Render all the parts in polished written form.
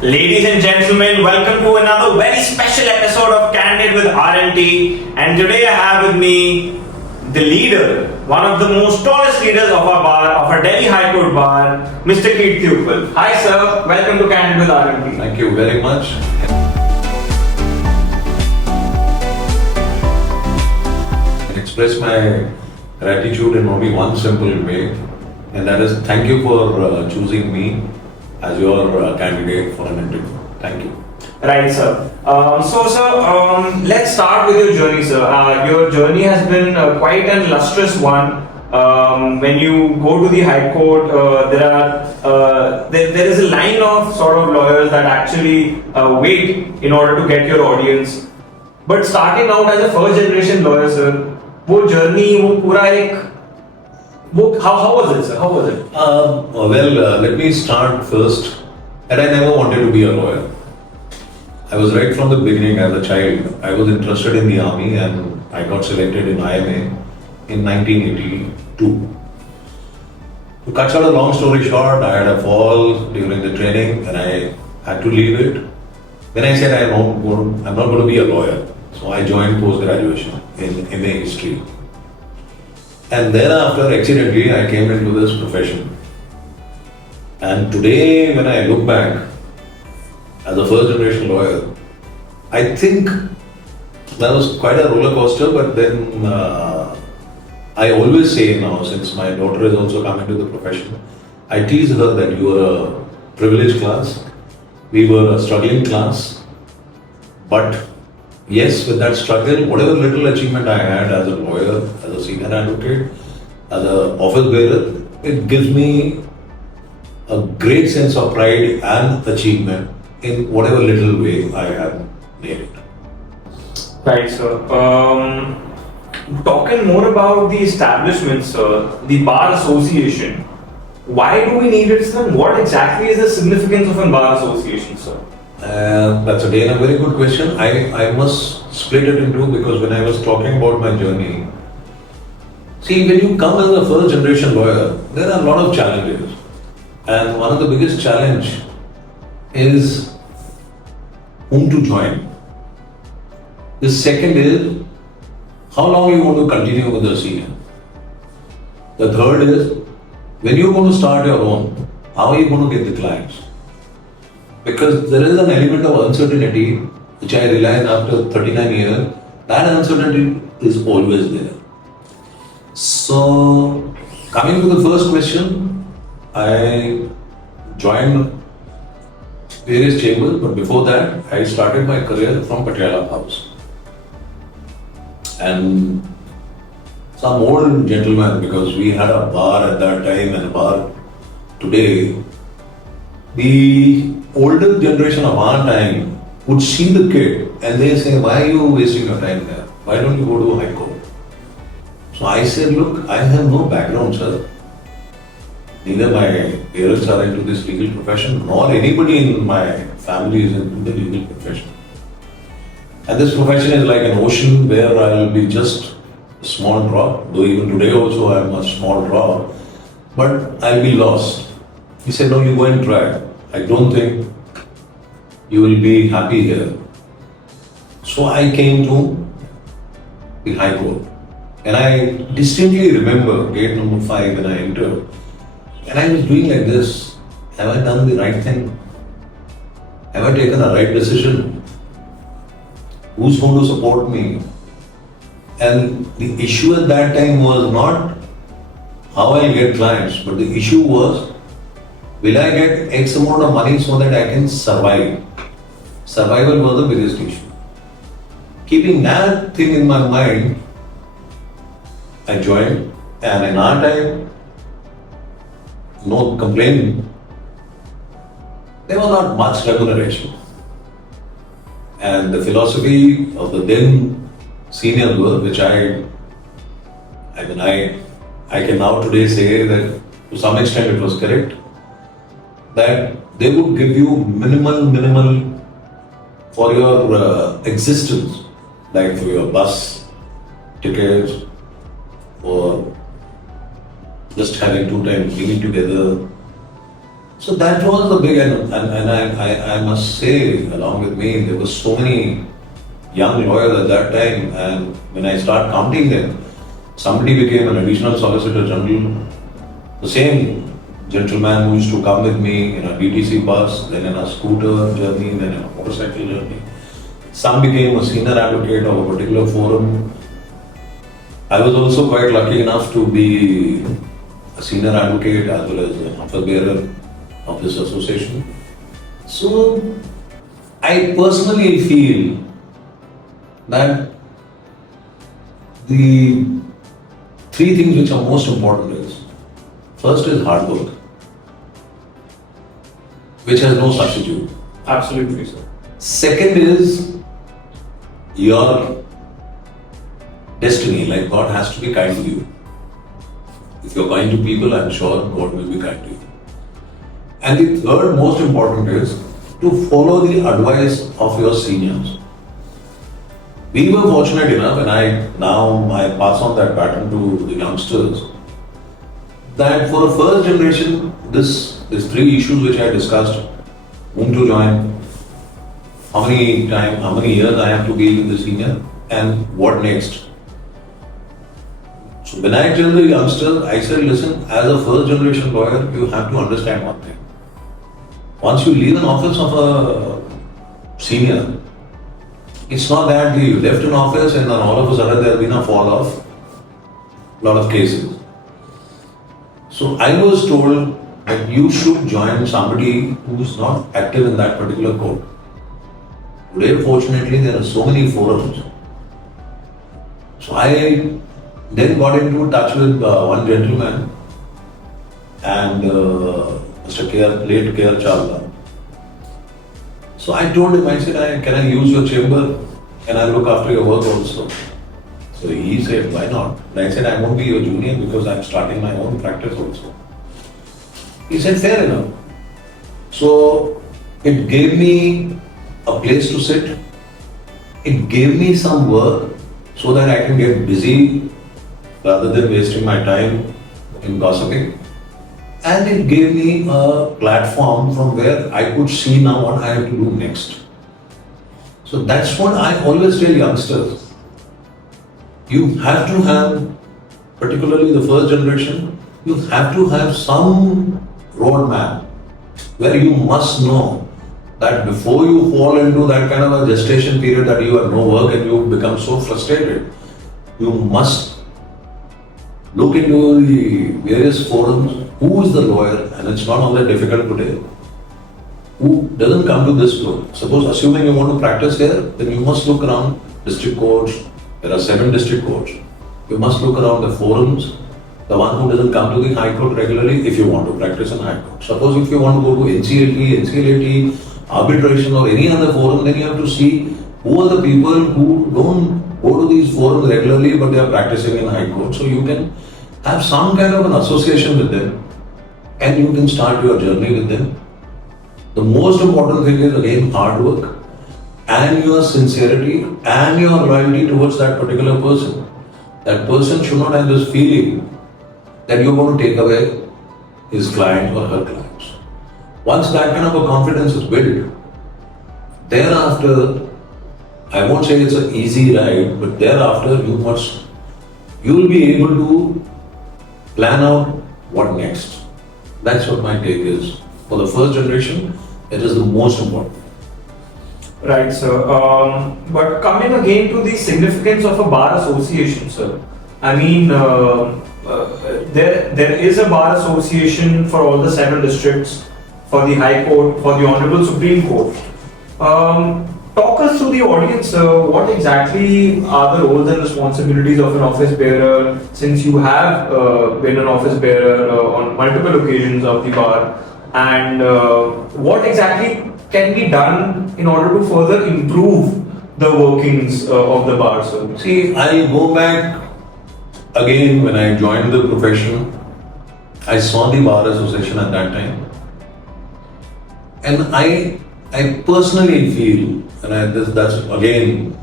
Ladies and gentlemen, welcome to another very special episode of Candid with RNT. And today I have with me the leader, one of the most tallest leaders of our bar, of our Delhi High Court bar, Mr. Kirti Uppal. Hi sir, welcome to Candid with RNT. Thank you very much. I express my gratitude in only one simple way, and that is thank you for choosing me as your candidate for an interview. Thank you. Right, sir. Sir, let's start with your journey, sir. Your journey has been quite an illustrious one. When you go to the High Court, there is a line of sort of lawyers that actually wait in order to get your audience. But starting out as a first generation lawyer, sir, वो journey, वो पूरा एक how was it, sir? How was it? Let me start first. And I never wanted to be a lawyer. I was right from the beginning as a child. I was interested in the army and I got selected in IMA in 1982. To cut short a long story short, I had a fall during the training and I had to leave it. Then I said I'm not going to be a lawyer. So I joined post-graduation in MA History. And thereafter, accidentally, I came into this profession. And today, when I look back as a first generation lawyer, I think that was quite a roller coaster. But then I always say now, since my daughter is also coming to the profession, I tease her that you are a privileged class, we were a struggling class. But yes, with that struggle, whatever little achievement I had as a lawyer, as a senior advocate, as an office bearer, it gives me a great sense of pride and achievement in whatever little way I have made it. Right, sir. Talking more about the establishment, sir, the Bar Association. Why do we need it, sir? What exactly is the significance of a Bar Association, sir? That's again a very good question. I must split it into, because when I was talking about my journey, see, when you come as a first generation lawyer, there are a lot of challenges. And one of the biggest challenge is whom to join. The second is how long you want to continue with the senior. The third is when you're going to start your own, how are you going to get the clients? Because there is an element of uncertainty which I realize after 39 years, that uncertainty is always there. So, coming to the first question, I joined various chambers, but before that, I started my career from Patiala House. And some old gentleman, because we had a bar at that time and a bar today, the older generation of our time would see the kid and they say, why are you wasting your time there? Why don't you go to a High Court? So I said, look, I have no background, sir. Neither my parents are into this legal profession, nor anybody in my family is into the legal profession. And this profession is like an ocean where I will be just a small drop, though even today also I am a small drop, but I will be lost. He said, no, you go and try. I don't think you will be happy here. So I came to the High Court. And I distinctly remember gate number 5 when I entered. And I was doing like this. Have I done the right thing? Have I taken the right decision? Who's going to support me? And the issue at that time was not how I'll get clients, but the issue was, will I get X amount of money so that I can survive? Survival was the biggest issue. Keeping that thing in my mind, I joined, and in our time, no complaining, there was not much remuneration. And the philosophy of the then seniors were, which I can now today say that to some extent it was correct, that they would give you minimal for your existence, like for your bus tickets, or just having 2 times meal together, So that was the big, and I must say, along with me, there were so many young lawyers at that time, and when I start counting them, somebody became an additional solicitor general. The same gentleman who used to come with me in a DTC bus, then in a scooter journey, then in a motorcycle journey. Some became a senior advocate of a particular forum. I was also quite lucky enough to be a senior advocate as well as an office bearer of this association. So I personally feel that the three things which are most important is, first is hard work, which has no substitute. Absolutely, sir. Second is your destiny, like God has to be kind to you. If you're kind to people, I'm sure God will be kind to you. And the third most important is to follow the advice of your seniors. We were fortunate enough, and I pass on that pattern to the youngsters, that for a first generation, these three issues which I discussed, whom to join, how many years I have to be in the senior, and what next. So when I tell the youngsters, I said, listen, as a first generation lawyer, you have to understand one thing. Once you leave an office of a senior, it's not that you left an office and then all of a sudden there has been a fall off, lot of cases. So I was told that you should join somebody who is not active in that particular court. Today, fortunately, there are so many forums. So I then got into touch with one gentleman and Mr. late K.R. Chawla. So I told him, I said, can I use your chamber? Can I look after your work also? So he said, why not? And I said, I won't be your junior because I'm starting my own practice also. He said, fair enough. So it gave me a place to sit. It gave me some work so that I can get busy rather than wasting my time in gossiping. And it gave me a platform from where I could see now what I have to do next. So that's what I always tell youngsters. You have to have, particularly the first generation, you have to have some roadmap where you must know that before you fall into that kind of a gestation period that you have no work and you become so frustrated, you must look into the various forums. Who is the lawyer? And it's not all that difficult today. Who doesn't come to this floor? Suppose, assuming you want to practice here, then you must look around district courts. There are 7 district courts. You must look around the forums. The one who doesn't come to the High Court regularly, if you want to practice in High Court. Suppose if you want to go to NCLT, NCLAT, arbitration or any other forum, then you have to see who are the people who don't go to these forums regularly but they are practicing in High Court. So you can have some kind of an association with them and you can start your journey with them. The most important thing is again hard work and your sincerity and your loyalty towards that particular person. That person should not have this feeling that you're going to take away his client or her clients. Once that kind of a confidence is built, thereafter, I won't say it's an easy ride, but thereafter you will be able to plan out what next. That's what my take is. For the first generation, it is the most important. Right, sir. But coming again to the significance of a bar association, sir. I mean, there is a bar association for all the 7 districts, for the High Court, for the Honorable Supreme Court. Talk us through the audience, what exactly are the roles and responsibilities of an office bearer, since you have been an office bearer on multiple occasions of the bar, and what exactly can be done in order to further improve the workings of the bar, sir? See, I go back again when I joined the profession. I saw the Bar Association at that time. And I personally feel, and that's again,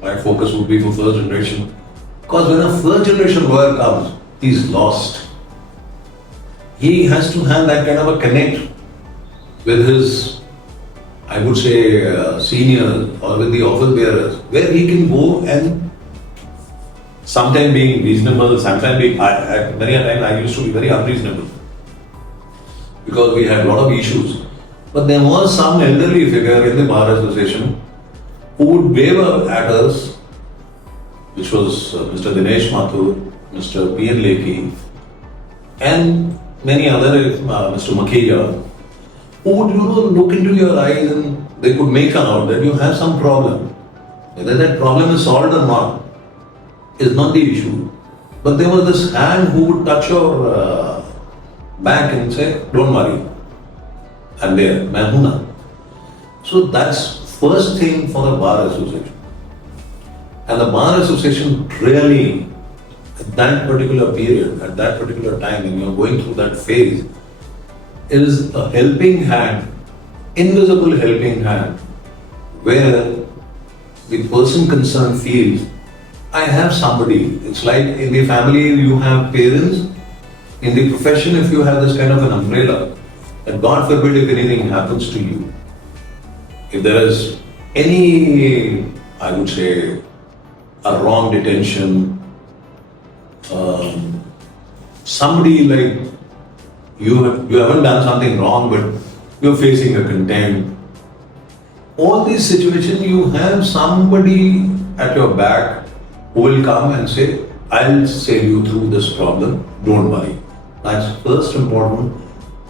my focus would be for first generation. Because when a first generation lawyer comes, he's lost. He has to have that kind of a connect with his, I would say, seniors or with the office bearers, where he can go and sometimes being reasonable, sometimes being, many a time I used to be very unreasonable because we had a lot of issues. But there was some elderly figure in the Bar Association who would waver at us, which was Mr. Dinesh Mathur, Mr. P. N. Lekhi, and many other, Mr. Makhiya, who would look into your eyes and they could make out that you have some problem. Whether that problem is solved or not is not the issue. But there was this hand who would touch your back and say, "Don't worry, I'm there, main hoon na." So that's first thing for the Bar Association. And the Bar Association really, at that particular period, at that particular time, when you're going through that phase, it is a helping hand, invisible helping hand, where the person concerned feels, I have somebody. It's like in the family you have parents, in the profession if you have this kind of an umbrella, and God forbid if anything happens to you, if there is any, I would say, a wrong detention, somebody like you haven't done something wrong but you're facing a contempt. All these situations you have somebody at your back who will come and say, I'll save you through this problem, don't worry. That's first important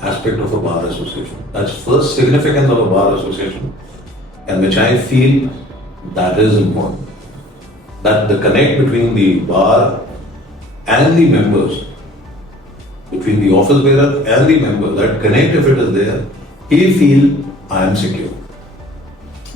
aspect of a bar association. That's first significance of a bar association, and which I feel that is important. That the connect between the bar and the members, between the office bearer and the member, that connect if it is there, he feel I am secure.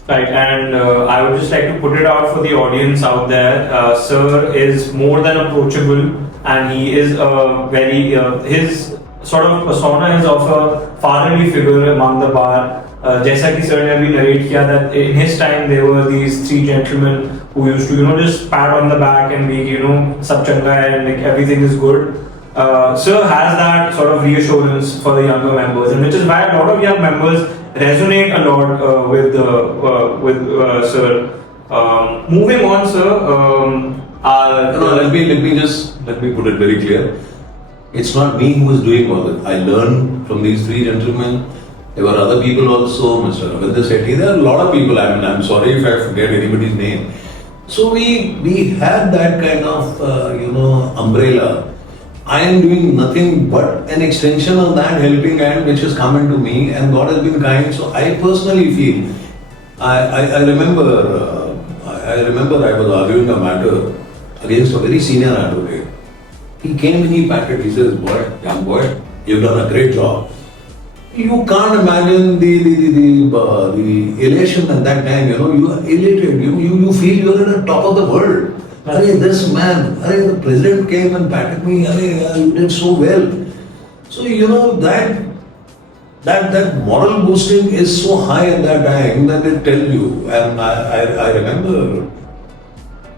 Right, and I would just like to put it out for the audience out there. Sir is more than approachable, and he is a very his sort of persona is of a fatherly figure among the bar. जैसा कि sir ने अभी narrate किया that in his time there were these three gentlemen who used to just pat on the back and be सब चंगा है and like everything is good. Sir has that sort of reassurance for the younger members, and which is why a lot of young members resonate a lot with Sir. Moving on, Sir. Let me put it very clear. It's not me who is doing all that. I learned from these three gentlemen. There were other people also, Mr. Ravindra Sethi. There are a lot of people. I'm sorry if I forget anybody's name. So we had that kind of umbrella. I am doing nothing but an extension of that helping hand which has come into me, and God has been kind. So I personally feel, I remember I was arguing a matter against a very senior advocate. He came and he patted, he says, young boy, you've done a great job. You can't imagine the elation at that time, you are elated, you feel you're at the top of the world. This man, the president came and patted me, you did so well. So, that moral boosting is so high at that time that they tell you. And I remember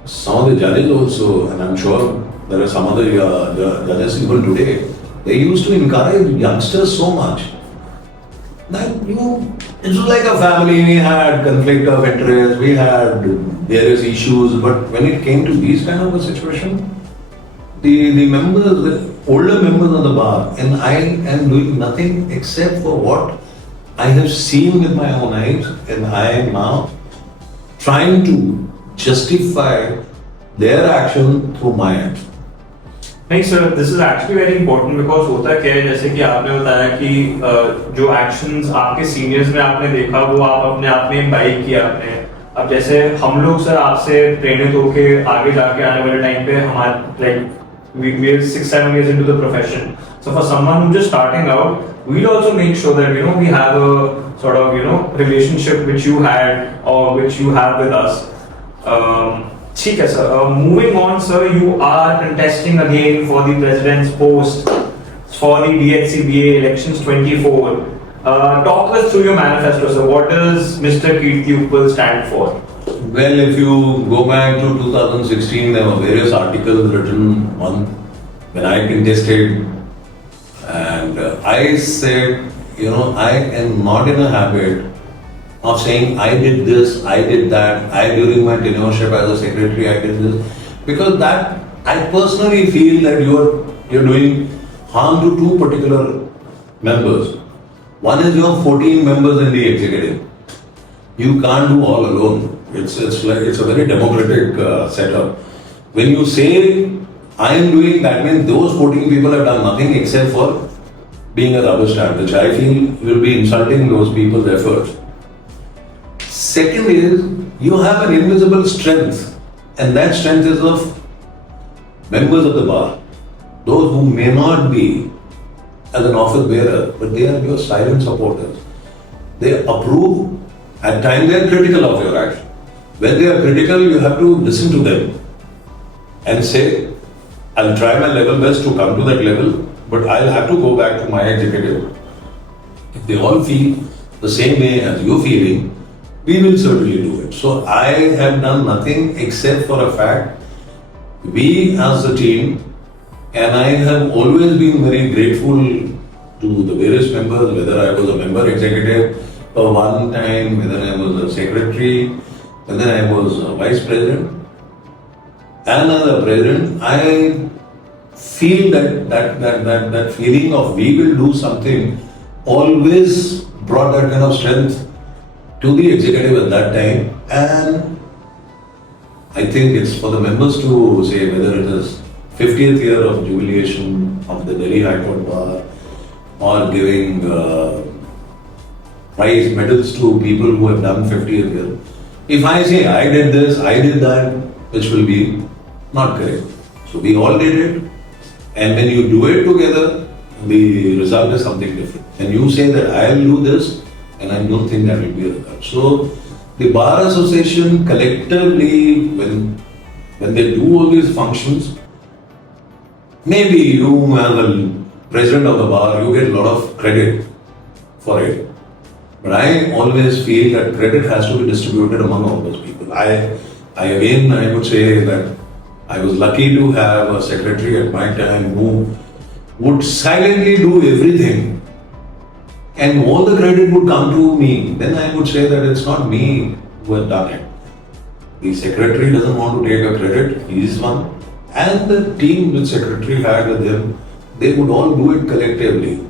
some of the judges also, and I'm sure there are some other judges even today, they used to encourage youngsters so much that it was like a family. We had conflict of interest, we had various issues, but when it came to these kind of a situation, the members, the older members of the bar, and I am doing nothing except for what I have seen with my own eyes, and I am now trying to justify their action through my action. नहीं sir, this is actually very important because होता क्या है, जैसे कि आपने बताया कि जो एक्शंस आपके सीनियर्स में आपने देखा वो आप अपने आप में इम्बाइब किया आपने. अब जैसे हम लोग सर आपसे प्रेरित होके आगे जाके आने वाले टाइम पे हमारे like we are 6-7 years into the profession. So for someone who's just starting out, we'll also make sure that we have a sort of relationship which you had or which you have with us. ठीक है sir. Moving on, sir, you are contesting again for the president's post for the DHCBA elections 24. Talk us through your manifesto, sir. What does Mr. Kirti Uppal stand for? Well, if you go back to 2016, there were various articles written on when I contested, and I said I am not in a habit of saying I did this, I did that, I during my tenureship as a secretary I did this, because that I personally feel that you're doing harm to two particular members. One is your 14 members in the executive. You can't do all alone. It's a very democratic setup. When you say I am doing, that means those 14 people have done nothing except for being a rubber stamp, which I feel will be insulting those people's efforts. Second is, you have an invisible strength, and that strength is of members of the bar. Those who may not be as an office bearer, but they are your silent supporters. They approve, at times they are critical of your action. When they are critical, you have to listen to them and say, I'll try my level best to come to that level, but I'll have to go back to my executive. If they all feel the same way as you're feeling, we will certainly do it. So I have done nothing except for a fact, we as a team, and I have always been very grateful to the various members, whether I was a member executive one time, whether I was a secretary, whether I was a vice president, and as a president, I feel that feeling of we will do something always brought that kind of strength to the executive at that time, and I think it's for the members to say whether it is 50th year of jubilation of the Delhi High Court Bar or giving prize medals to people who have done 50th year. If I say I did this, I did that, which will be not correct. So we all did it, and when you do it together, the result is something different. And you say that I'll do this, and I don't think that will be a result. So the Bar Association collectively, when they do all these functions, maybe you as the president of the bar, you get a lot of credit for it. But I always feel that credit has to be distributed among all those people. I would say that I was lucky to have a secretary at my time who would silently do everything, and all the credit would come to me. Then I would say that it's not me who has done it. The secretary doesn't want to take a credit, he is one. And the team which secretary had with him, they would all do it collectively.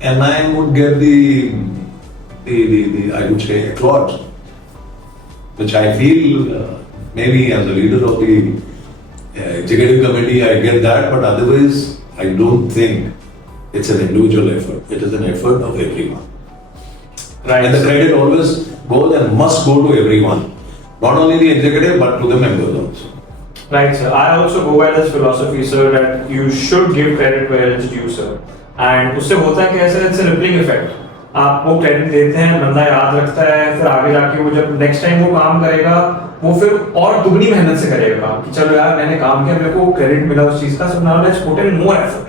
And I would get the I would say applause, which I feel maybe as a leader of the executive committee I get that, but otherwise I don't think it's an individual effort. It is an effort of everyone. Right. And the credit always goes and must go to everyone, not only the executive but to the members also. Right, sir. I also go by this philosophy, sir, that you should give credit where it's due, sir. And उससे होता है कैसे? It's a rippling effect. आप वो credit देते हैं, बंदा याद रखता है, फिर आगे जाके वो जब नेक्स्ट टाइम वो काम करेगा, वो फिर और दुगनी मेहनत से करेगा कि चलो यार मैंने काम किया, मेरे को क्रेडिट मिला उस चीज का, so now let's put in more effort.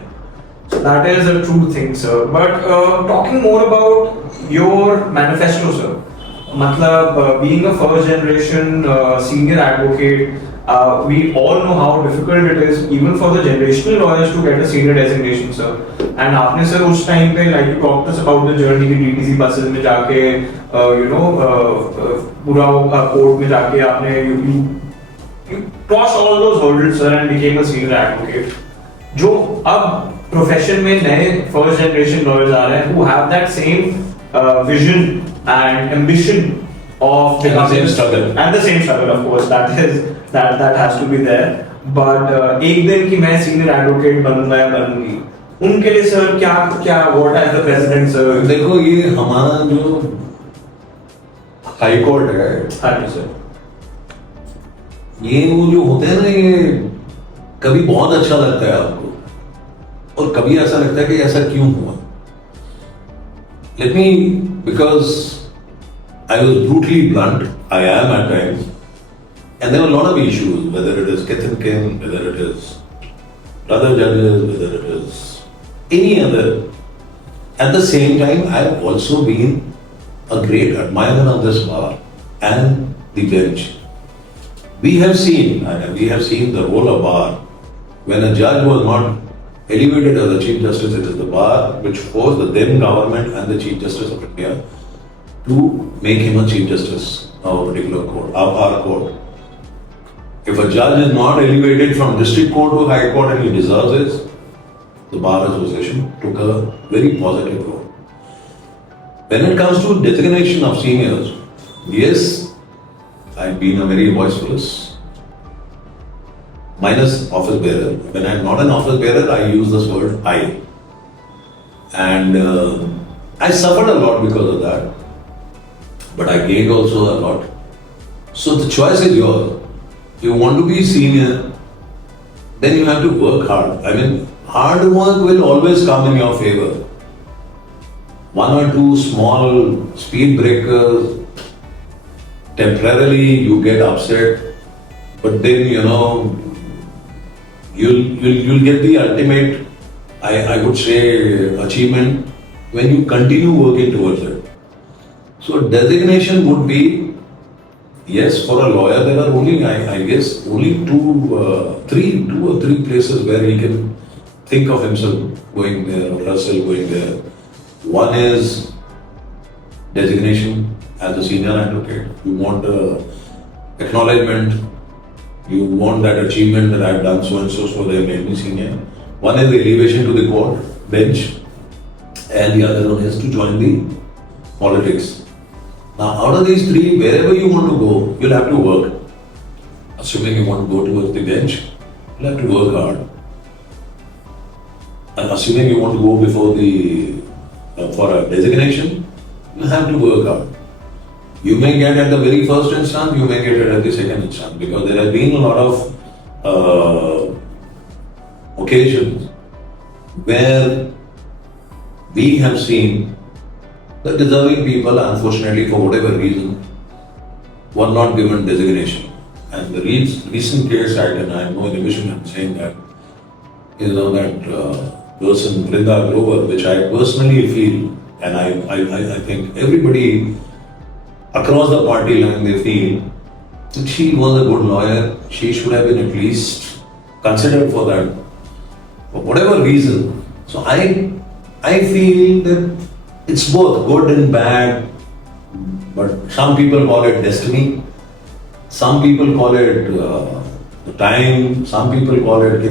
So that is a true thing, sir. But talking more about your manifesto, sir. मतलब being a first generation senior advocate, we all know how difficult it is even for the generational lawyers to get a senior designation, sir. And आपने sir उस time पे like you talked us about the journey की DTC buses में जाके पूरा court में जाके आपने you crossed all those hurdles, sir, and became a senior advocate. जो अब profession में नए first generation lawyers आ रहे हैं who have that same vision and ambition of and the same struggle, and the same struggle, of course, that has to be there. But एक दिन की मैं senior advocate बनूंगा या बनूंगी, उनके लिए सर क्या what as the president, sir? देखो ये हमारा जो हाई कोर्ट है, हाँ जी सर, ये वो जो होते हैं ना, ये कभी बहुत अच्छा लगता है आपको और कभी ऐसा लगता है कि ऐसा क्यों हुआ. Let me, because I was brutally blunt, I am at times, and there were a lot of issues, whether it is kith and kin, whether it is other judges, whether it is any other. At the same time, I have also been a great admirer of this bar and the bench. We have seen the role of bar when a judge was not elevated as the Chief Justice. It is the bar which forced the then government and the Chief Justice of India to make him a Chief Justice of a particular court, of our court. If a judge is not elevated from district court to high court and he deserves it, the Bar Association took a very positive role. When it comes to designation of seniors, yes, I've been a very vociferous, minus office bearer. When I'm not an office bearer, I use this word I. And I suffered a lot because of that. But I gained also a lot. So the choice is yours. If you want to be senior, then you have to work hard. I mean, hard work will always come in your favor. One or two small speed breakers, temporarily you get upset, but then you'll get the ultimate, I would say, achievement when you continue working towards it. So designation would be, yes, for a lawyer there are only, I guess, only two or three places where he can think of himself going there or herself going there. One is designation as a senior advocate. You want acknowledgement, you want that achievement that I've done so and so, so they made me senior. One is the elevation to the court bench, and the other one is to join the politics. Now, out of these three, wherever you want to go, you'll have to work. Assuming you want to go towards the bench, you'll have to work hard. And assuming you want to go before the for a designation, you have to work hard. You may get at the very first instance, you may get it at the second instance, because there have been a lot of occasions where we have seen the deserving people, unfortunately, for whatever reason, were not given designation. And the recent case, I have no inhibition in saying that, is on that person, Brinda Grover, which I personally feel, and I think everybody across the party line, they feel that she was a good lawyer, she should have been at least considered for that, for whatever reason. So I feel that it's both good and bad, but some people call it destiny, some people call it the time, some people call it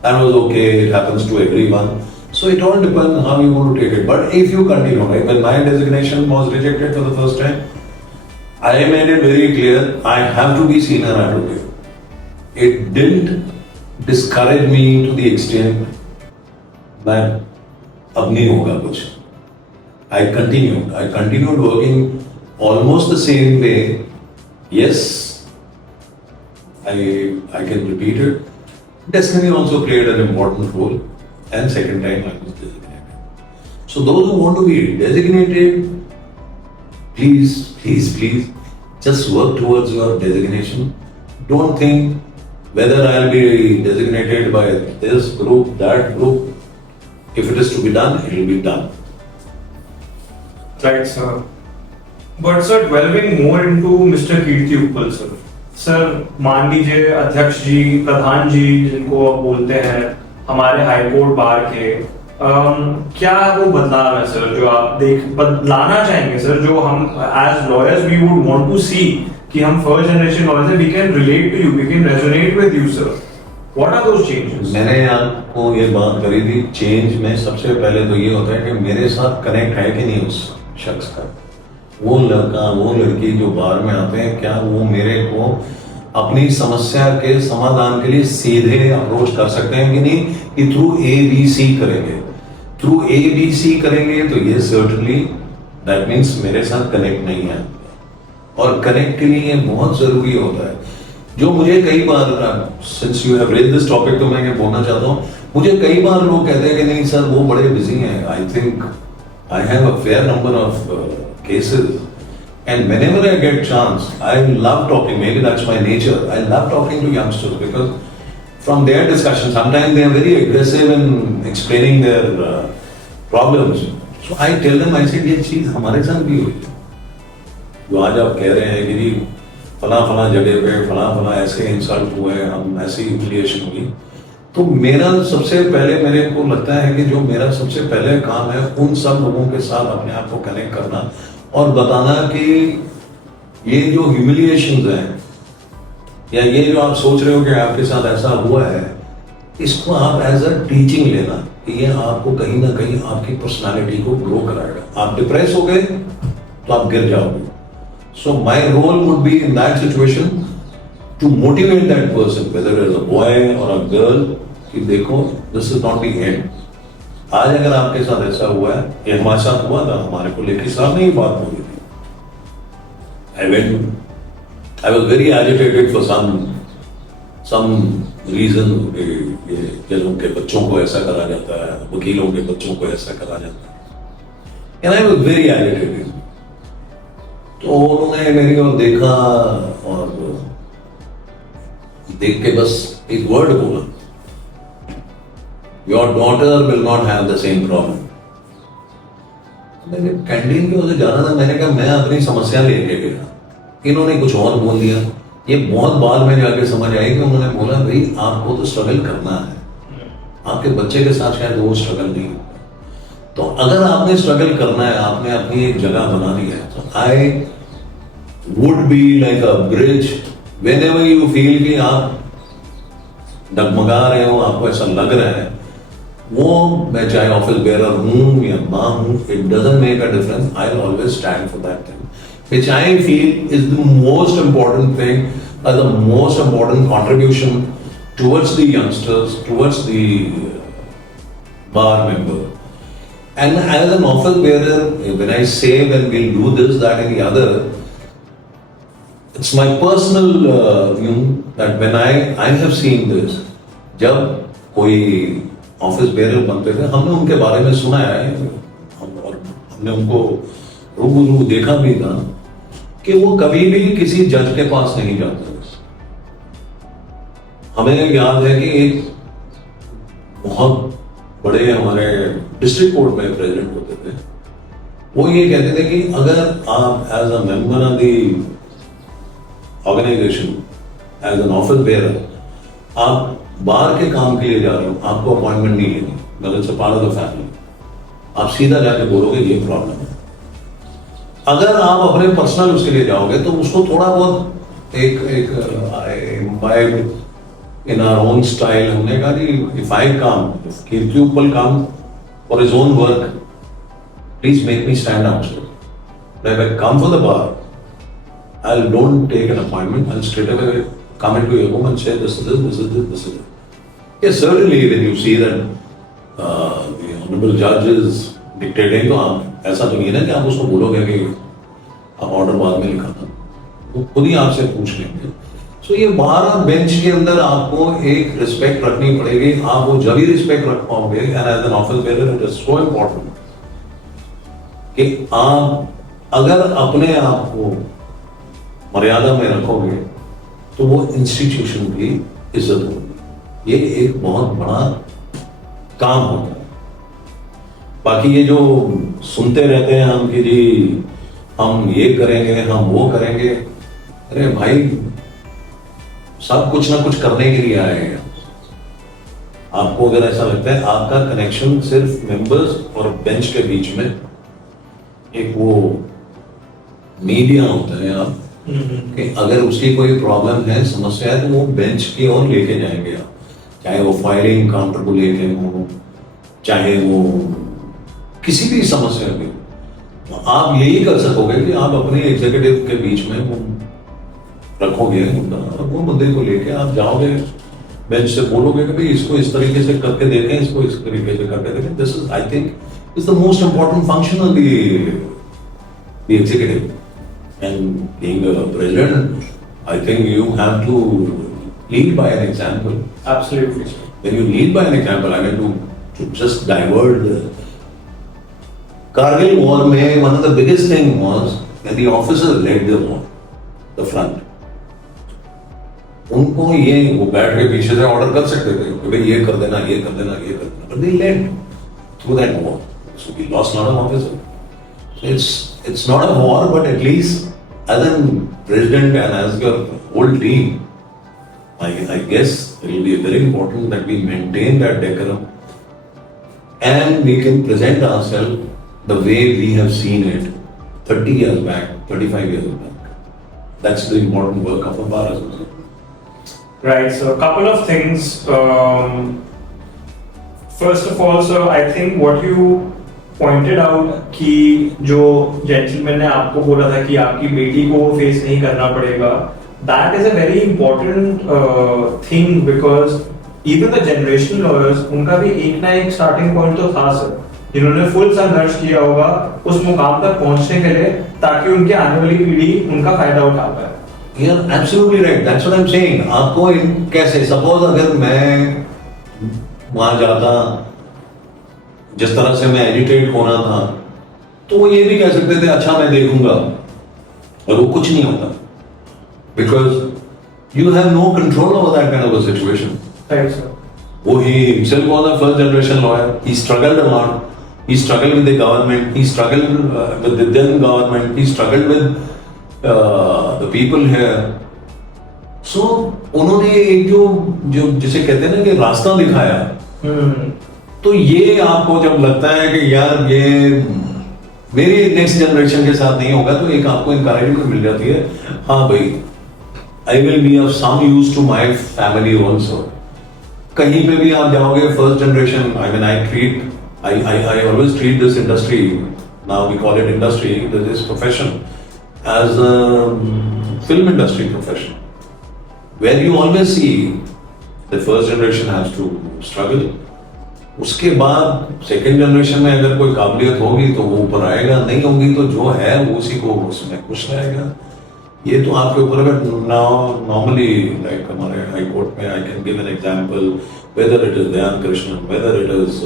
that was okay, it happens to everyone. So it all depends how you want to take it. But if you continue, right, when my designation was rejected for the first time, I made it very clear, I have to be senior advocate. It didn't discourage me to the extent that ab nahi hoga kuch. I continued working almost the same way. Yes, I can repeat it. Destiny also played an important role, and second time I was designated. So those who want to be designated, please, just work towards your designation. Don't think whether I'll be designated by this group, that group. If it is to be done, it will be done. Right, sir. But sir, delving more into Mr. Kirti Uppal, sir. Sir मान लीजिए अध्यक्ष जी, प्रधान जी जिनको आप बोलते हैं हमारे high court bar के, क्या वो बदलाव है सर जो आप बदलाना चाहेंगे सर, जो हम as lawyers we would want to see कि हम फर्स्ट जनरेशन लॉयर्स हैं, we can relate to you, we can resonate with you sir, what are those changes? मैंने आपको ये बात करी थी, चेंज में सबसे पहले तो ये होता है कि मेरे साथ कनेक्ट है कि नहीं उस शख्स का, वो लड़का वो लड़की जो बाहर में आते हैं, क्या वो मेरे को अपनी समस्या के समाधान के लिए सीधे अप्रोच कर सकते हैं कि नहीं, कि थ्रू ABC करेंगे, थ्रू ABC करेंगे तो ये सर्टनली दैट मीन्स मेरे साथ कनेक्ट नहीं है, और कनेक्ट के लिए बहुत जरूरी होता है। जो मुझे कई बार, since you have raised this topic, तो मैं ये बोलना चाहता हूँ, मुझे कई बार लोग कहते हैं कि नहीं सर वो बड़े बिजी हैं, I think I have a fair number of cases, and whenever I get chance, I love talking. Maybe that's my nature. I love talking to youngsters because from their discussion, sometimes they are very aggressive in explaining their problems. So I tell them, I say, ये चीज हमारे साथ भी हुई है। जो आज आप कह रहे हैं कि जी फला जगह पे फला ऐसे इंसल्ट हुए, हम ऐसी ह्यूमिलिएशन हुई, तो मेरा सबसे पहले मेरे को लगता है कि जो मेरा सबसे पहले काम है उन सब लोगों के साथ अपने आप को कनेक्ट करना और बताना कि ये जो ह्यूमिलिएशंस हैं या ये जो आप सोच रहे हो कि आपके साथ ऐसा हुआ है, इसको आप एज अ टीचिंग लेना कि ये आपको कहीं ना कहीं आपकी पर्सनालिटी को ग्रो कराएगा। आप डिप्रेस हो गए तो आप गिर जाओगे। So my role would be in that situation to motivate that person whether is a boy और अ गर्ल कि देखो this is not the end. आज अगर आपके साथ ऐसा हुआ है, ये हमारे साथ हुआ था, हमारे को लेके सामने ही बात हो रही थी। I was very agitated for some reason कि जजों के बच्चों को ऐसा करा जाता है, वकीलों के बच्चों को ऐसा करा जाता है। And I was very agitated. तो उन्होंने मेरी ओर देखा और देख के बस एक वर्ड बोला, Your daughter will not have the same problem. मैंने कैंटीन की ओर से जाना था, मैंने कहा मैं अपनी समस्या लेके गया, इन्होंने कुछ और बोल दिया। ये बहुत बाद में जाके समझ आई कि उन्होंने बोला भाई आपको तो स्ट्रगल करना है, आपके बच्चे के साथ शायद वो स्ट्रगल नहीं होगा। तो अगर आपने स्ट्रगल करना है, आपने अपनी एक जगह बनानी है, तो I would be like a bridge whenever you feel कि आप डगमगा रहे हो, आपको ऐसा लग रहा है, वो मैं चाहे ऑफिस बेरर हूं या ना हूं, it doesn't make a difference, I will always stand for that thing which I feel is the most important thing, the most important contribution towards the youngsters, towards the bar member. And as an office bearer, when I say when we'll do this, that and the other, it's my personal view that when I have seen this, जब कोई office bearer बनते थे, हमने उनके बारे में सुना है और हमने उनको रूबरू देखा भी था कि वो कभी भी किसी जज के पास नहीं जाते। हमें याद है कि एक बहुत बड़े हमारे डिस्ट्रिक्ट कोर्ट में प्रेसिडेंट होते थे, वो ये कहते थे कि अगर आप as a member of the organisation, as an office bearer, आप बार के काम के लिए जा रहे हो, आपको अपॉइंटमेंट नहीं लेनी, मतलब it's a part of the family, आप सीधा जाके बोलोगे ये प्रॉब्लम है। अगर आप अपने पर्सनल उसके लिए जाओगे तो उसको थोड़ा बहुत एक इन आवर ओन स्टाइल हमने कहा कि if I come, Kirti Uppal come for his own work, please make me stand outside. If I come for the bar, I don't take an appointment, I straight away come into your room and say this is this, this is this, this is it. Yes, certainly when you see that the honorable judge is dictating, तो आप ऐसा तो नहीं है ना कि आप उसको बोलोगे कि आप ऑर्डर बाद में लिखा था, वो खुद ही आपसे पूछ लेंगे। सो ये बार बेंच के अंदर आपको एक रिस्पेक्ट रखनी पड़ेगी। आप वो जब ही रिस्पेक्ट रख पाओगे, and as an office bearer it is so important कि आप अगर अपने आप को मर्यादा में रखोगे तो वो इंस्टीट्यूशन की इज्जत होगी। ये एक बहुत बड़ा काम होता है। बाकी ये जो सुनते रहते हैं हम कि जी हम ये करेंगे, हम वो करेंगे, अरे भाई सब कुछ ना कुछ करने के लिए आए हैं। आपको अगर ऐसा लगता है आपका कनेक्शन सिर्फ मेंबर्स और बेंच के बीच में एक वो मीडिया होता है, आप कि अगर उसकी कोई प्रॉब्लम है, समस्या है, तो वो बेंच की ओर लेके जाएंगे आप, चाहे वो फाइलिंग काउंटर को लेके हो, चाहे वो किसी भी समस्या में, तो आप यही कर सकोगे कि आप अपने एग्जीक्यूटिव के बीच में वो रखोगे मुद्दा, और वो मुद्दे को लेके आप जाओगे बेंच से, बोलोगे कि भाई इसको इस तरीके से करके देखें, इसको इस तरीके से करके देखें। This is I think is the most important function of the executive. And being a president, I think you have to lead by an example. Absolutely. When you lead by an example, I mean to just divert the Kargil war mein, one of the biggest thing was when the officers led the war, the front. उनको ये वो बैठ के पीछे से order कर सकते थे कि भाई ये कर देना, ये कर देना, ये कर देना, but they led through that war. So we lost a lot of officers. It's not a war, but at least as a president and as your whole team, I guess it will be very important that we maintain that decorum and we can present ourselves the way we have seen it 30 years back, 35 years back. That's the important work of a bar association. Right, so a couple of things. First of all, sir, I think what you pointed out कि जो gentleman ने आपको बोला था कि आपकी बेटी को फेस नहीं करना पड़ेगा, that is a very important thing because even the generational lawyers उनका भी एक ना एक starting point तो था सर, जिन्होंने full संघर्ष किया होगा उस मुकाम तक पहुंचने के लिए ताकि उनकी आने वाली पीढ़ी उनका फायदा उठा पाए. You're absolutely right. That's what I'm saying. आपको कैसे suppose अगर मैं वहां जाता जिस तरह से मैं एजुकेट होना था तो वो ये भी कह सकते थे अच्छा मैं देखूंगा और वो कुछ नहीं होता because you have no control over that kind of a situation. Right, sir. वो ही himself was a first generation lawyer. He struggled a lot. He struggled with the government. He struggled with the then government. He struggled with the people here. So उन्होंने एक जो जिसे कहते हैं ना कि रास्ता दिखाया. तो ये आपको जब लगता है कि यार ये मेरी नेक्स्ट जनरेशन के साथ नहीं होगा तो एक आपको इंकरेजमेंट मिल जाती है. हाँ भाई, I will be of some use to my family also. कहीं पे भी आप जाओगे first generation, I mean I always treat this industry, now we call it industry, this profession as a film industry profession where you always see the first generation has to struggle. उसके बाद second generation में अगर कोई काबिलियत होगी तो वो ऊपर आएगा, नहीं होगी तो जो है वो उसी को उसमें खुश रहेगा. ये तो आपके ऊपर अगर नॉर्मली लाइक हमारे हाई कोर्ट में I can give an example, whether it is Dayan Krishnan, whether it is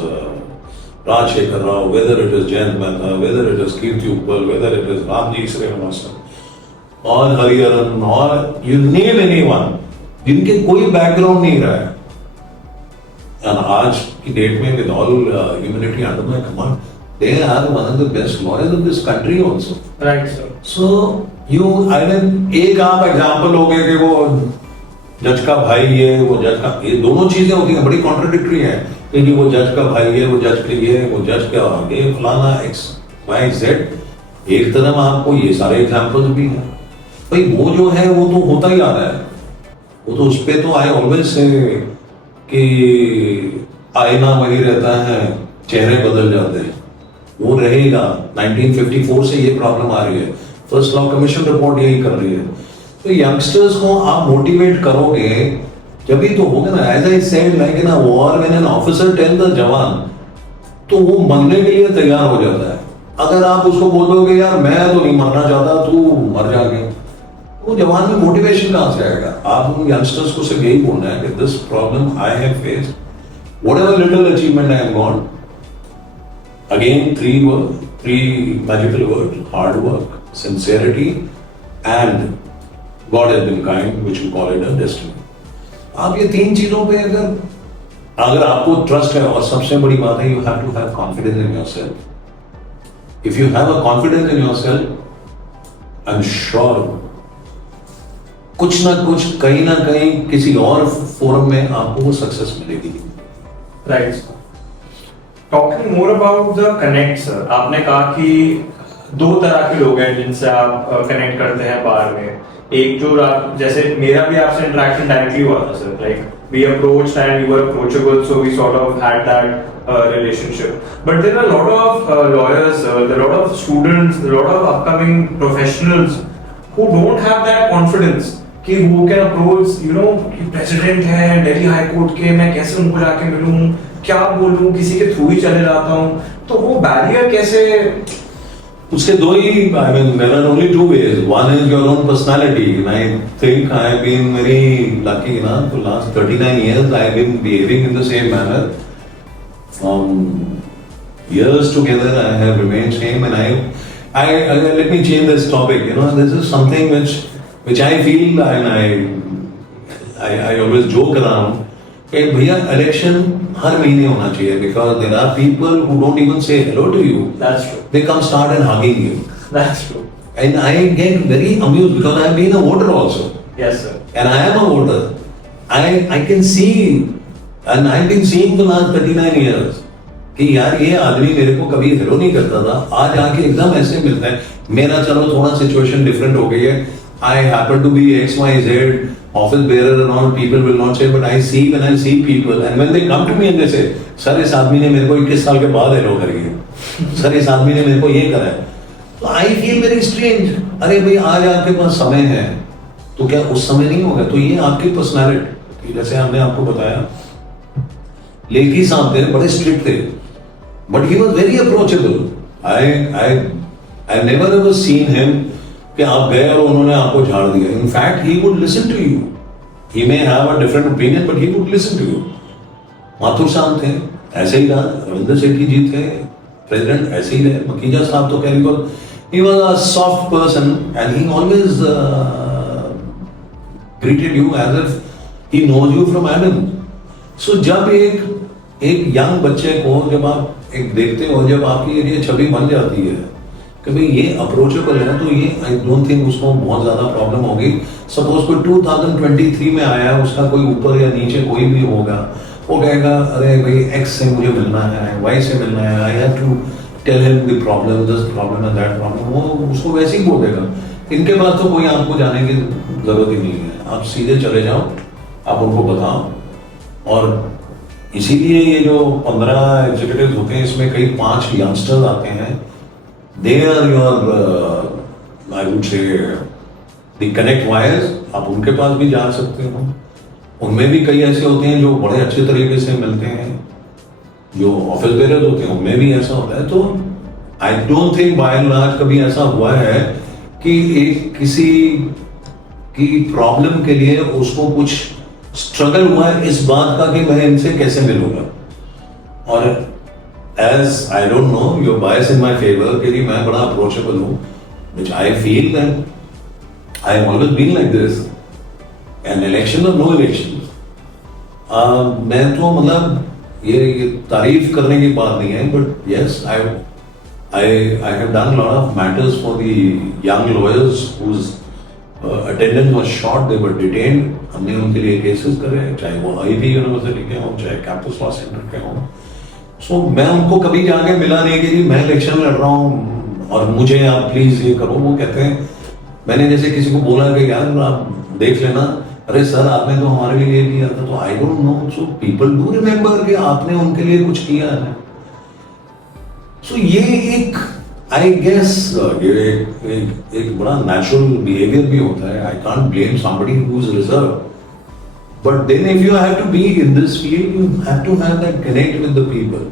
Rajashekhar Rao, whether it is Jayant Mehta, whether it is Kirti Uppal, whether it is Ramji Srinivasan और हरिहरन और यू नेम एनीवन जिनके कोई बैकग्राउंड नहीं रहा है. And आज की डेट में with all humility under my command, they are one of the best lawyers of this country also. Right, sir. So I mean एक आप एग्जांपल हो गए कि वो जज का भाई है, वो जज का, ये दोनों चीजें होती हैं बड़ी कॉन्ट्रडिक्टरी है कि वो जज का भाई है, वो जज के लिए, वो जज का आगे फलाना एक्स वाई जेड. एक तरफ आपको ये सारे एग्जांपल्स भी हैं. भाई वो जो है वो तो होता ही आ रहा है. वो तो उस पे तो आई ऑलवेज से कि आईना वही रहता है, चेहरे बदल जाते हैं, वो रहेगा. 1954 से ये प्रॉब्लम आ रही है. फर्स्ट लॉ कमीशन रिपोर्ट यही कर रही है. तो यंगस्टर्स को आप मोटिवेट करोगे जब तो होगा ना. As I said like in a war when an officer tell the jawan तो वो मरने के लिए तैयार हो जाता है. अगर आप उसको बोलोगे यार मैं तो नहीं मरना चाहता, तू मर जाएगा, वो जवान में मोटिवेशन कहां से आएगा. आप उन यंगस्टर्स को सिर्फ यही बोलना है कि this problem I have faced, whatever little achievement I have got, again three magical words: hard work, sincerity and God has been kind, which we call it a destiny. आप ये तीन चीजों पे अगर आपको ट्रस्ट है, और सबसे बड़ी बात है, you have to have confidence in yourself. If you have a confidence in yourself, I am sure कुछ ना कुछ कहीं ना कहीं किसी और फोरम में आपको वो सक्सेस मिलेगी. Right. Talking more about the connect sir, आपने कहा कि दो तरह के लोग हैं जिनसे आप कनेक्ट करते हैं बार में. एक जो जैसे मेरा भी आपसे इंटरेक्शन डायरेक्टली हुआ था sir, like we approached and you were approachable, so we sort of had that relationship. But there are a lot of lawyers, there are a lot of students, there are a lot of upcoming professionals who don't have that confidence कि वो can approach you know कि president है Delhi high court के, मैं कैसे उनको जाके मिलूं, क्या बोलूं, किसी के थ्रू ही चले जाता हूं. तो वो बैरियर कैसे. उसके दो ही, I mean, there are only two ways. One is your own personality, and I think I have been very lucky enough for last 39 years I have been behaving in the same manner. From years together I have remained same, and I let me change this topic. You know, this is something which I feel, and I always joke around. कि भैया election हर महीने होना चाहिए, because there are people who don't even say hello to you. That's true. They come start and hugging you. That's true. And I get very amused because I have been a voter also. Yes sir. And I am a voter. I can see, and I've been seeing for last 39 years कि यार ये आदमी मेरे को कभी hello नहीं करता था, आज आके एकदम ऐसे मिलता है. मेरा चलो थोड़ा सिचुएशन डिफरेंट हो गई है. I happen to be XYZ office bearer and all, people will not say, but I see when I see people and when they come to me and they say, sir इस आदमी ने मेरे को 21 साल के बाद हेलो करी है, सर इस आदमी ने मेरे को ये करा है, तो आई फील वेरी स्ट्रेंज. अरे भाई आज आपके पास समय है तो क्या उस समय नहीं होगा? तो ये आपकी पर्सनालिटी, जैसे हमने आपको बताया लेखी साहब थे, बड़े स्ट्रिक्ट थे, but he was very approachable. I never ever seen him कि आप गए और उन्होंने आपको झाड़ दिया. In fact he would listen to you. He may have a different opinion but he would listen to you. Mathur साहब थे, ऐसे ही रहा. रविंद्र सेठी जी थे प्रेसिडेंट, ऐसे ही रहे. मकीजा साहब तो can he was a soft person and he always greeted you as if he knows you from Adam. So जब एक यंग बच्चे को जब आप एक देखते हो, जब आपकी ये छवि बन जाती है कि भाई ये अप्रोचेबल है, तो ये आई डोंट थिंक उसको बहुत ज्यादा प्रॉब्लम होगी. सपोज कोई 2023 में आया, उसका कोई ऊपर या नीचे कोई भी होगा, वो कहेगा अरे भाई एक्स से मुझे मिलना है, वाई से मिलना है, I have to tell him the problem, this problem and that problem. वो उसको वैसे ही बोल देगा. इनके पास तो कोई आपको जाने की जरूरत ही नहीं है. आप सीधे चले जाओ, आप उनको बताओ. और इसीलिए ये जो 15 एग्जीक्यूटिव होते हैं, इसमें कई 5 यंगस्टर्स आते हैं. They are your I would say the connect wires. आप उनके पास भी जा सकते हो. उनमें भी कई ऐसे होते हैं जो बड़े अच्छे तरीके से मिलते हैं. जो ऑफिस बेरर्स होते हैं उनमें भी ऐसा होता है. तो I don't think by and large कभी ऐसा हुआ है कि एक किसी की प्रॉब्लम के लिए उसको कुछ स्ट्रगल हुआ है इस बात का कि मैं इनसे कैसे मिलूंगा. और as I don't know your bias in my favour कि मैं बड़ा अप्रोचेबल हूं, which I feel that I have always been like this. An election और नो इलेक्शन, मैं तो मतलब ये तारीफ करने की बात नहीं है, but yes I have done lot of matters for the young lawyers whose attendance was short, they were detained. हमने उनके लिए केसेस करे, चाहे वो आईबी यूनिवर्सिटी के हों, चाहे कैंपस लॉ सेंटर के हों. सो मैं उनको कभी जाके मिला नहीं कि जी मैं इलेक्शन लड़ रहा हूँ और मुझे आप प्लीज ये करो. वो कहते हैं, मैंने जैसे किसी को बोला कि यार आप देख लेना, अरे सर आपने तो हमारे लिए ये किया था. तो आई don't no, so people do remember कि आपने उनके लिए कुछ किया है. सो ये एक आई गेस ये एक बड़ा नेचुरल बिहेवियर भी होता है. I can't blame somebody who is reserve, but then if you have to be in this field you have to have that connect with the people.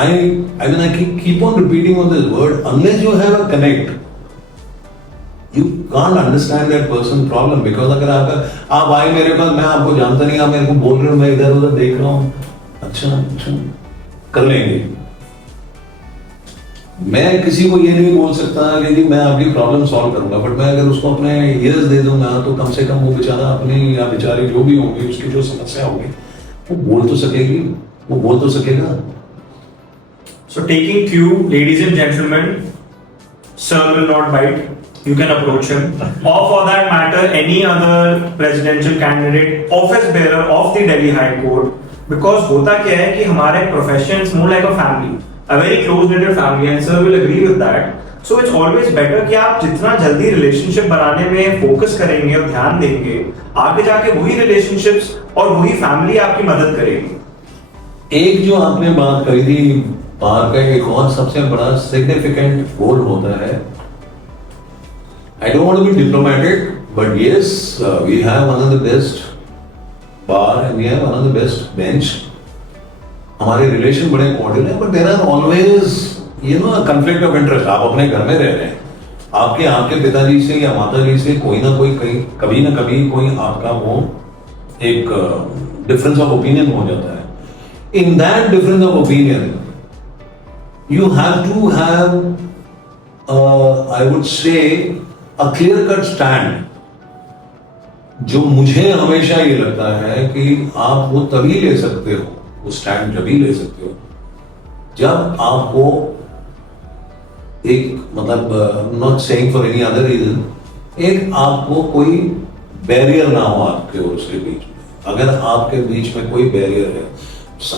I keep on repeating on this word, unless you have a connect, you can't understand that person problem. Because अगर आप आए मेरे पास, मैं आपको जानता नहीं, आप मेरे को बोल रहे हो, मैं इधर उधर देख रहा हूँ, अच्छा कर लेंगे. मैं किसी को ये नहीं बोल सकता कि जी मैं आपकी प्रॉब्लम सॉल्व करूंगा, बट मैं अगर उसको अपने ईयर्स दे दूंगा तो कम से कम वो बेचारा अपनी या बेचारी जो भी होंगी उसकी जो समस्या होगी वो बोल तो सकेगी, वो बोल तो सकेगा. So taking cue, ladies and gentlemen, sir will not bite. You can approach him. Or for that matter, any other presidential candidate, office bearer of the Delhi High Court. Because होता क्या है कि हमारे profession is more like a family, a very close-knitted family, and sir will agree with that. So it's always better कि आप जितना जल्दी relationship बनाने में focus करेंगे और ध्यान देंगे, आगे जाके वही relationships और वही family आपकी मदद करेगी. एक जो आपने बात करी थी, बार का एक और सबसे बड़ा सिग्निफिकेंट गोल होता है. I don't want to be diplomatic, but yes, we have one of the best bar and we have one of the best bench. हमारे रिलेशन बड़े कॉर्डियल हैं, but there are always, you know, a conflict of interest. आप अपने घर में रह रहे हैं, आपके पिताजी से या माताजी से कोई ना कोई कभी ना कभी कोई आपका वो एक डिफरेंस ऑफ ओपिनियन हो जाता है. In that difference of opinion, you have to have, I would say, a clear-cut stand. जो मुझे हमेशा ये लगता है कि आप वो तभी ले सकते हो, वो स्टैंड तभी ले सकते हो जब आपको एक मतलब not saying for any other reason, एक आपको कोई बैरियर ना हो आपके और उसके बीच में. अगर आपके बीच में कोई बैरियर है,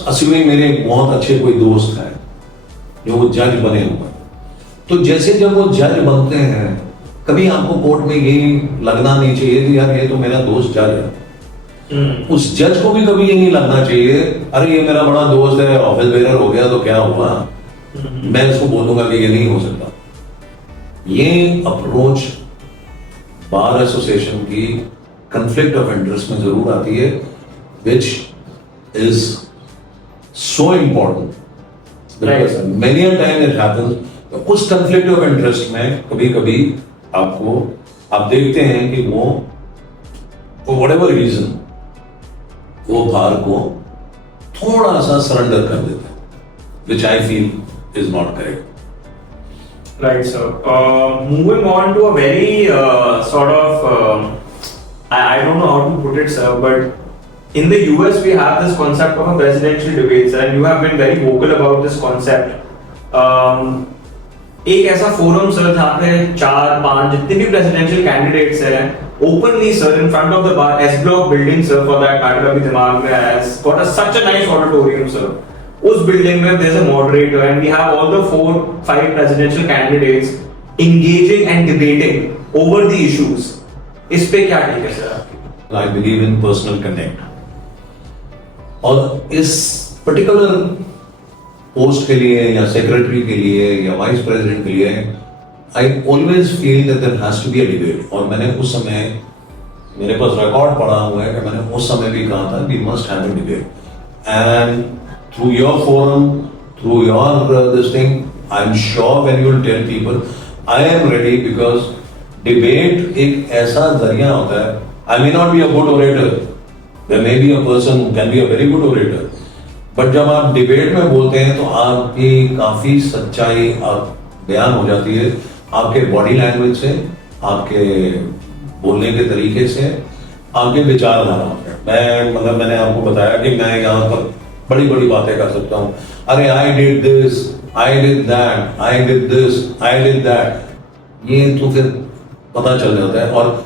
असल में मेरे बहुत अच्छे कोई दोस्त हैं जो वो जज बने हुए हैं, तो जैसे जब वो जज बनते हैं, कभी आपको कोर्ट में ये लगना नहीं चाहिए कि यार ये तो मेरा दोस्त जज है। उस जज को भी कभी ये नहीं लगना चाहिए अरे ये मेरा बड़ा दोस्त है, ऑफिस बेरर हो गया तो क्या हुआ, मैं उसको बोलूंगा कि ये नहीं हो सकता। ये अप्रोच बार एसोसिएशन की कंफ्लिक्ट ऑफ इंटरेस्ट में जरूर आती है, which is so important because many a time it happens. उस कंफ्लिक्ट ऑफ इंटरेस्ट में कभी कभी आपको आप देखते हैं कि वो व्हाटएवर रीजन वो बार को थोड़ा सा सरेंडर कर देते हैं, which I feel is not correct. Right, sir. Moving on to a very sort of, I don't know how to put it, sir, but in the US we have this concept of a presidential debate, sir, and you have been very vocal about this concept. एक ऐसा forum sir जहाँ पे 4-5 जितने भी presidential candidates हैं openly sir in front of the bar, S block building sir for that matter अभी दिमाग में आया, got such a nice auditorium sir. उस बिल्डिंग में there is a moderator and we have all the 4-5 presidential candidates engaging and debating over the issues. इस पे क्या ठीक है सर आपकी? I believe in personal connect, और इस पर्टिकुलर पोस्ट के लिए या सेक्रेटरी के लिए या वाइस प्रेसिडेंट के लिए I always feel that there has to be a debate. और मैंने उस समय, मेरे पास रिकॉर्ड पड़ा हुआ है कि मैंने उस समय भी कहा था we must have a debate, and through your forum, through your this thing, I am sure when you will tell people I am ready, because debate एक ऐसा जरिया होता है। I may not be a good orator, there may be a person who can be a very good orator, but जब आप debate में बोलते हैं तो आपकी काफी सच्चाई आप बयान हो जाती है, आपके बॉडी लैंग्वेज से, आपके बोलने के तरीके से, आपके विचारधारा से। मैं मतलब मैंने आपको बताया कि मैं यहाँ पर बड़ी बड़ी बातें कर सकता हूँ, अरे I did this, I did that, I did this, I did that, ये तो फिर पता चल जाता है। और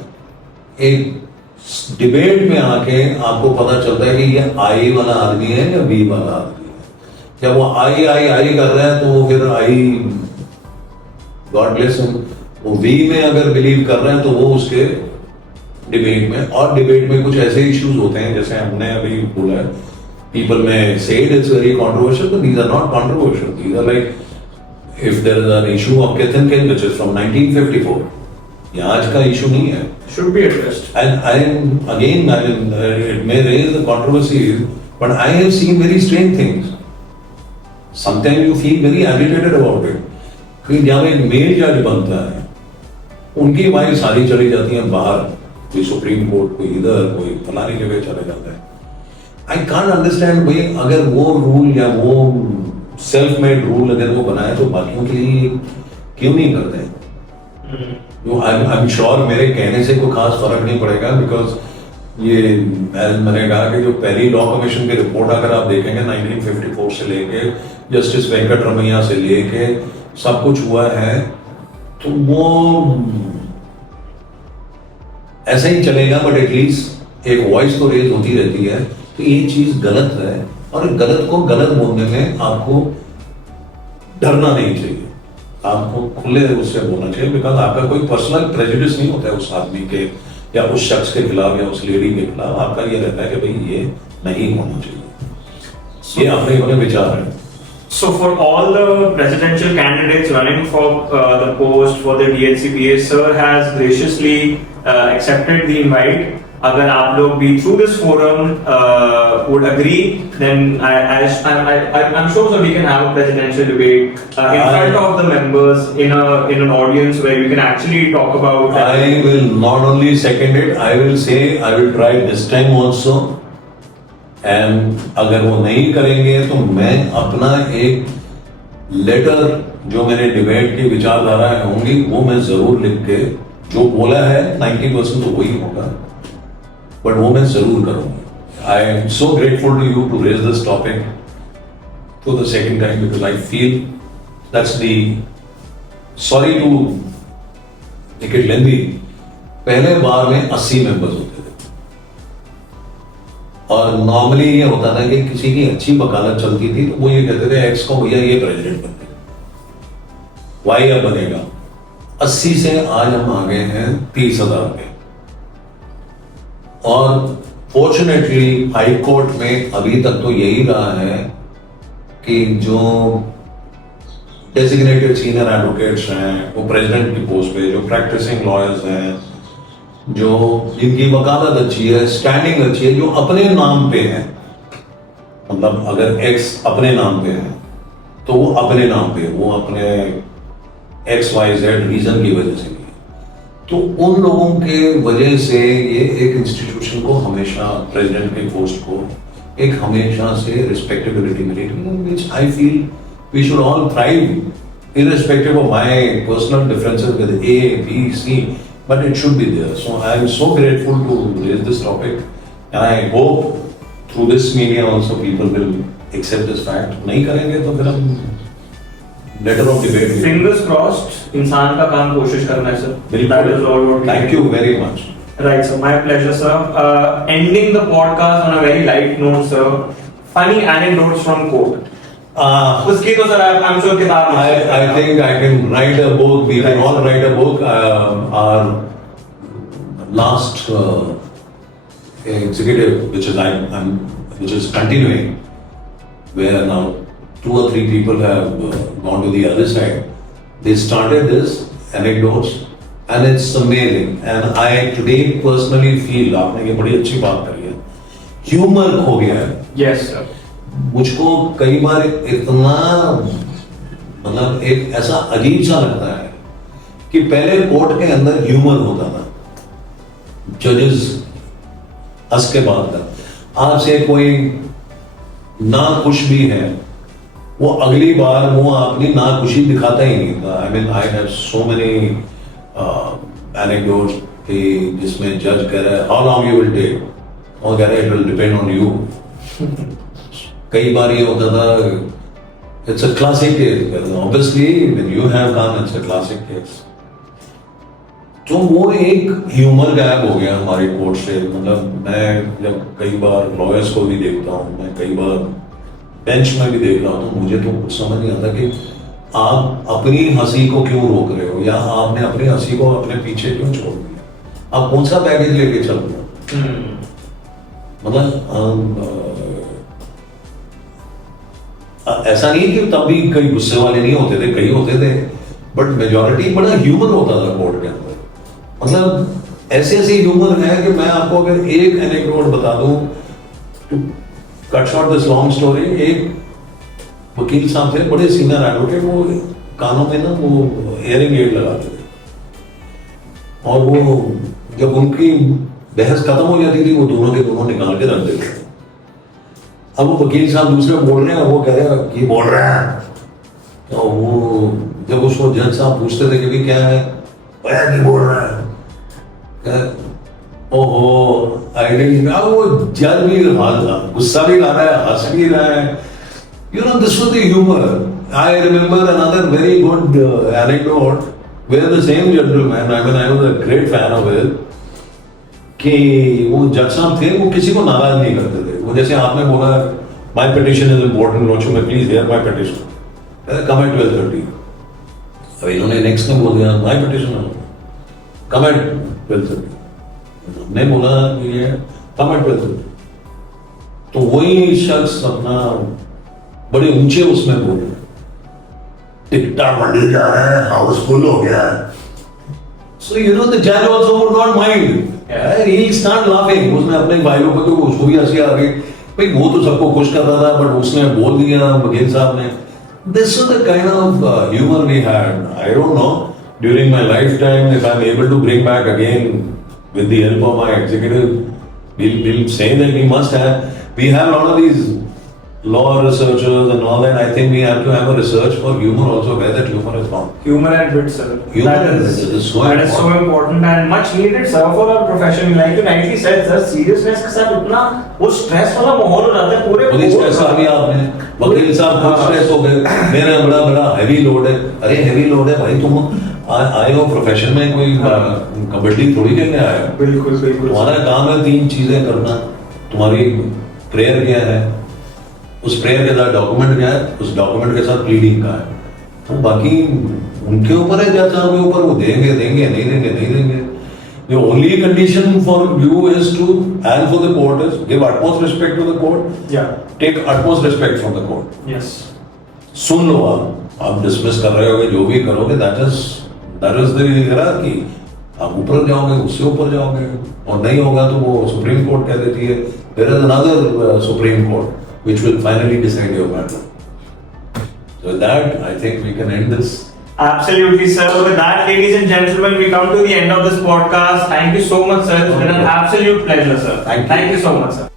एक डिबेट में आके आपको पता चलता है कि ये आई वाला आदमी है या बी वाला आदमी है। जब वो आई आई आई कर रहा है तो वो फिर आई, गॉड ब्लेस हिम, वो वी में अगर बिलीव कर रहे हैं तो वो उसके डिबेट में, और डिबेट में कुछ ऐसे इश्यूज होते हैं जैसे हमने अभी बोला है, पीपल में said it's very controversial, but these are not controversial, these are like if there is an issue of kith and kin which is from 1954, ये आज का इशू नहीं है, should be addressed. And I again, it may raise the controversies, but I have seen very strange things. Sometimes you feel very agitated about it. कि जब एक mail जज बनता है, उनकी वाइफ सारी चली जाती है बाहर, कोई सुप्रीम कोर्ट, कोई इधर, कोई फलानी जगह चले जाता है। I can't understand भाई, अगर वो रूल या वो सेल्फ मेड रूल अगर वो बनाए तो बाकियों के लिए क्यों नहीं करते हैं? आई एम श्योर मेरे कहने से कोई खास फर्क नहीं पड़ेगा, बिकॉज ये मैंने कहा कि जो पहली लॉ कमीशन की रिपोर्ट अगर आप देखेंगे 1954 से लेके जस्टिस वेंकट रमैया से लेके सब कुछ हुआ है, तो वो ऐसा ही चलेगा, बट एटलीस्ट एक वॉइस तो रेज होती रहती है कि ये चीज गलत है, और गलत को गलत बोलने में आपको डरना नहीं चाहिए, आपको खुले उससे बोलना चाहिए, बिकॉज आपका कोई पर्सनल प्रेजुडिस नहीं होता है उस आदमी के या उस शख्स के खिलाफ या उस लेडी के खिलाफ। आपका ये रहता है कि भाई ये नहीं होना चाहिए, ये अपने अपने विचार हैं। So for all the presidential candidates running for the post for the DLCPA, sir has graciously accepted the invite. अगर आप लोग भी through this forum would agree, then I'm sure that we can have a presidential debate in front of the members in an audience where you can actually talk about. I will not only second it, I will say I will try this time also. And अगर वो नहीं करेंगे तो मैं अपना एक letter जो मेरे डिबेट की विचारधाराएं होंगी वो मैं जरूर लिख के, जो बोला है 90% तो वही होगा, बट वो मैं जरूर करूंगा। I am so grateful to you to raise this topic for the second time, because I feel that's the, sorry to make it lengthy, पहले बार में 80 मेंबर्स होते थे, और नॉर्मली ये होता था कि किसी की अच्छी वकालत चलती थी तो वो ये कहते थे एक्स को भैया ये प्रेसिडेंट बन गए, वाई अब बनेगा। 80 से आज हम आ गए हैं 30,000 पे, और फॉर्चुनेटली हाई कोर्ट में अभी तक तो यही रहा है कि जो डेजिग्नेटेड सीनियर एडवोकेट्स हैं वो प्रेसिडेंट की पोस्ट पे, जो प्रैक्टिसिंग लॉयर्स हैं, जो जिनकी वकालत अच्छी है, स्टैंडिंग अच्छी है, जो अपने नाम पे है, मतलब अगर एक्स अपने नाम पे है तो वो अपने नाम पे, वो अपने XYZ रीजन की वजह से नहीं है। तो उन लोगों के वजह से ये एक इंस्टीट्यूशन को हमेशा, प्रेसिडेंट के पोस्ट को एक हमेशा से रिस्पेक्टेबिलिटी मिली, which I feel we should all thrive irrespective of my personal differences with A, B, C, but it should be there. So I am so grateful to raise this topic, and I hope through this media also people will accept this fact. नहीं करेंगे तो फिर हम letter of debate. Fingers crossed. इंसान का काम कोशिश करना है सर. बिल्कुल. That is all what we Thank can you do. very much. Right, sir. My pleasure, sir. Ending the podcast on a very light note, sir. Funny anecdotes from court. उसकी तो sir I'm sure किताब. I think I can write a book. We can all write a book. Our last executive, which is continuing, where now 2 or 3 people have gone to the other side. They started this anecdotes, and it's amazing. And I today personally feel, आपने ये बड़ी अच्छी बात करी है, humor खो गया है. Yes, sir. मुझको कई बार इतना, मतलब एक ऐसा अजीब सा लगता है कि पहले कोर्ट के अंदर ह्यूमर होता था, जजेस हंस के बात करते, आपसे कोई ना खुश भी है वो अगली बार वो अपनी ना खुशी दिखाता ही नहीं था. I mean I have so many anecdotes कि जिसमें जज कह रहा है how long you will take, और कह रहा है it will depend on you. कई बार ये होता था, it's a classic case, obviously when you have come it's a classic case. तो वो एक ह्यूमर गायब हो गया हमारी कोर्ट से. मतलब मैं जब कई बार लॉयर्स को भी देखता हूँ, मैं कई बार बेंच में भी देख रहा हूँ, तो मुझे तो कुछ समझ नहीं आता कि आप अपनी हंसी को क्यों रोक रहे हो, या आपने अपनी हंसी को अपने पीछे क्यों छोड़ दिया, आप कौन सा बैगेज लेके चल रहे हो. मतलब ऐसा नहीं कि तब भी कई गुस्से वाले नहीं होते थे, कई होते थे, बट मेजॉरिटी बड़ा ह्यूमर होता था कोर्ट के अंदर. मतलब ऐसे ऐसे ह्यूमर है कि मैं आपको अगर एक एनेक्डोट बता दूं, cut short this long story, एक वकील साहब थे, बड़े सीनियर एडवोकेट, वो कानों में ना वो हियरिंग एड लगाते थे, और वो जब उनकी बहस खत्म हो जाती थी वो दोनों के दोनों निकाल के रख देते थे. अब वो वकील साहब दूसरे बोल रहे हैं, वो कह रहे हैं कि बोल रहे हैं, तो वो जब उसको जज साहब पूछते थे कि भी क्या है, नहीं बोल रहा है, ओहो आई डिडंट. अब वो जज भी गुस्सा भी ला रहा है, हंस भी रहा है. You know this was the humour. I remember another very good anecdote where the same gentleman, I was a great fan of his, कि वो जज साहब थे, वो किसी को नाराज नहीं करते थे. वो जैसे आपने बोला माय पिटीशन इज इंपॉर्टेंट, लोचो में please hear my petition, come at 12:30. अब इन्होंने नेक्स्ट में बोल दिया माय पिटीशन कम एट 12:30. हमने बोला कि ये कम एट 12:30. तो वही शख्स अपना बड़े ऊंचे उसमें बोल रहे, टिकटा मंडी जा रहा है, हाउस फुल हो गया. So you know the judge also would not mind. He'll start laughing. उसने अपने भाइयों को, तो उसको भी हंसी आ गई, भाई वो तो सबको खुश कर रहा था, बट उसने बोल दिया वकील साहब ने. This was the kind of humor we had. I don't know. During my lifetime, if I'm able to bring back again with the help of my executive, we'll say that we must have. We have a lot of these law researchers and all that. I think we have to have a research for humor also, where that humor is found. Humor and wit, sir. Humor that is so important and much needed, sir, for our profession. Like you rightly said, sir, seriousness के साथ इतना वो stress वाला माहौल हो जाता है पूरे. पुलिस स्ट्रेस आ गया आपने, वकील साहब खुद स्ट्रेस हो गए, मेरा बड़ा हैवी लोड है. अरे हैवी लोड है भाई, तुम आए हो प्रोफेशन में, कोई कबड्डी थोड़ी खेलने आए हो. बिल्कुल बिल्कुल. तुम्हारा काम है 3 चीजें करना, तुम्हारी प्रेयर क्या है, उस प्रेयर के साथ डॉक्यूमेंट क्या है, उस डॉक्यूमेंट के साथ प्लीडिंग का है। तो बाकी उनके ऊपर है, जज साहब के ऊपर, वो देंगे देंगे नहीं देंगे नहीं देंगे। The only condition for you is to, and for the court, is give utmost respect to the court. Yeah. Take utmost respect from the court. Yes. सुन लो आप डिसमिस कर रहे होगे, जो भी करोगे, that is the hierarchy. आप ऊपर जाओगे, उससे ऊपर जाओगे, और नहीं होगा तो वो सुप्रीम कोर्ट कह देती है, there is another Supreme Court which will finally decide your matter. So with that, I think we can end this. Absolutely, sir. With that, ladies and gentlemen, we come to the end of this podcast. Thank you so much, sir. It's been an absolute pleasure, sir. Thank you. Thank you so much, sir.